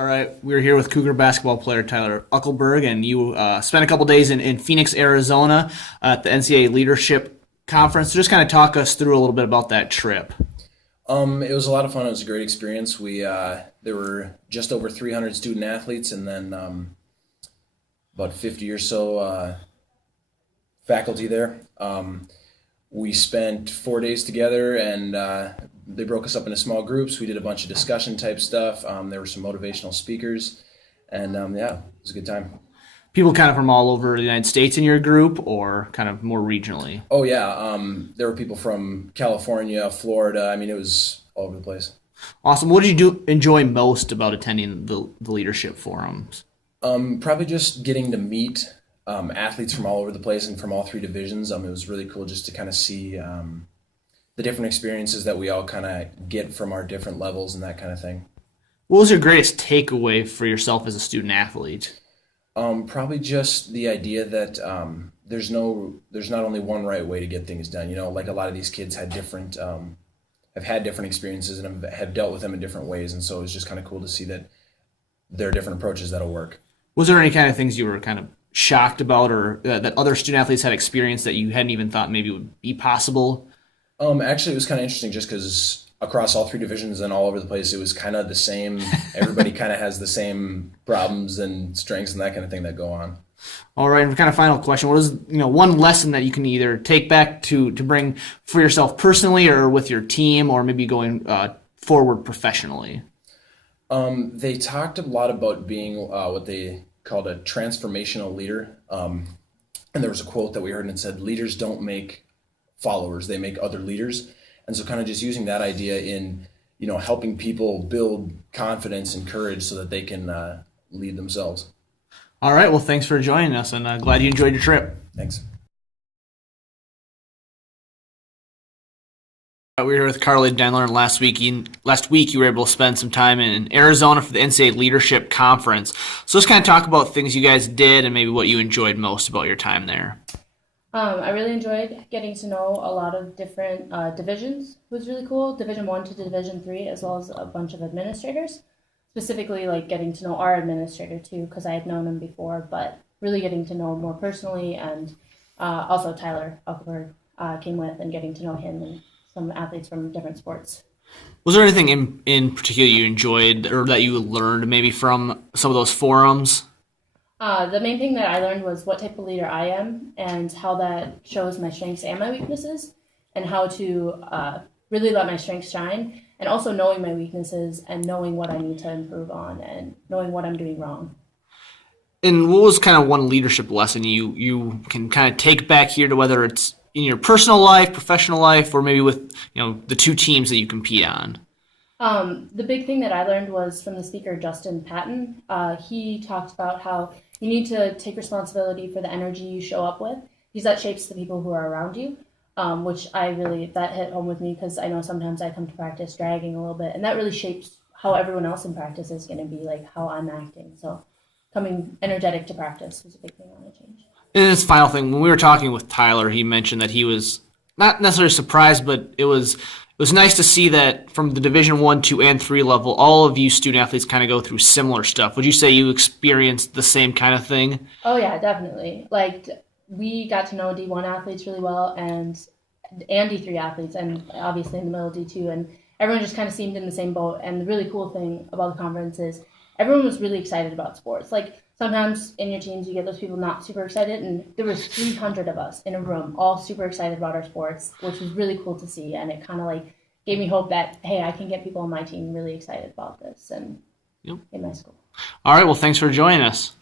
All right, we're here with Cougar basketball player Tyler Ukkelberg, and you spent a couple days in Phoenix, Arizona at the NCAA Leadership Conference. So just kind of talk us through a little bit about that trip. It was a lot of fun. It was a great experience. There were just over 300 student athletes, and then about 50 or so faculty there. We spent 4 days together, and they broke us up into small groups. We did a bunch of discussion type stuff. There were some motivational speakers, and it was a good time. People kind of from all over the United States in your group, or kind of more regionally? Oh yeah, there were people from California, Florida. I mean, it was all over the place. Awesome. What did you enjoy most about attending the leadership forums? Probably just getting to meet athletes from all over the place and from all three divisions. It was really cool just to kind of see the different experiences that we all kind of get from our different levels and that kind of thing. What was your greatest takeaway for yourself as a student athlete? Probably just the idea that there's not only one right way to get things done. You know, like a lot of these kids had have had different experiences and have dealt with them in different ways, and so it was just kind of cool to see that there are different approaches that'll work. Was there any kind of things you were kind of shocked about, or that other student athletes had experienced that you hadn't even thought maybe would be possible? Actually, it was kind of interesting just because across all three divisions and all over the place, it was kind of the same. Everybody kind of has the same problems and strengths and that kind of thing that go on. All right, and kind of final question: what is one lesson that you can either take back to bring for yourself personally, or with your team, or maybe going forward professionally? They talked a lot about being what they called a transformational leader, and there was a quote that we heard and it said, "Leaders don't make followers; they make other leaders." And so kind of just using that idea in, helping people build confidence and courage so that they can lead themselves. All right. Well, thanks for joining us, and glad you enjoyed your trip. Thanks. We were here with Caraly, Denler, and last week you were able to spend some time in Arizona for the NCAA Leadership Conference. So let's kind of talk about things you guys did and maybe what you enjoyed most about your time there. I really enjoyed getting to know a lot of different divisions. It was really cool, Division 1 to Division 3, as well as a bunch of administrators. Specifically, like getting to know our administrator too, because I had known him before, but really getting to know him more personally, and also Tyler Ukkelberg came with, and getting to know him and some athletes from different sports. Was there anything in particular you enjoyed or that you learned maybe from some of those forums? The main thing that I learned was what type of leader I am and how that shows my strengths and my weaknesses, and how to really let my strengths shine, and also knowing my weaknesses and knowing what I need to improve on and knowing what I'm doing wrong. And what was kind of one leadership lesson you can kind of take back here to, whether it's in your personal life, professional life, or maybe with the two teams that you compete on? The big thing that I learned was from the speaker, Justin Patton. He talked about how you need to take responsibility for the energy you show up with, because that shapes the people who are around you, which that hit home with me, because I know sometimes I come to practice dragging a little bit, and that really shapes how everyone else in practice is going to be, like how I'm acting. So coming energetic to practice was a big thing I want to change. And this final thing, when we were talking with Tyler, he mentioned that he was not necessarily surprised, but it was nice to see that from the Division 1, 2, and 3 level, all of you student athletes kind of go through similar stuff. Would you say you experienced the same kind of thing? Oh yeah, definitely. Like, we got to know D1 athletes really well, and D3 athletes, and obviously in the middle D2, and everyone just kind of seemed in the same boat. And the really cool thing about the conference is everyone was really excited about sports. Like, sometimes in your teams you get those people not super excited, and there was 300 of us in a room all super excited about our sports, which was really cool to see, and it kind of like gave me hope that, hey, I can get people on my team really excited about this and in my school. All right, well, thanks for joining us.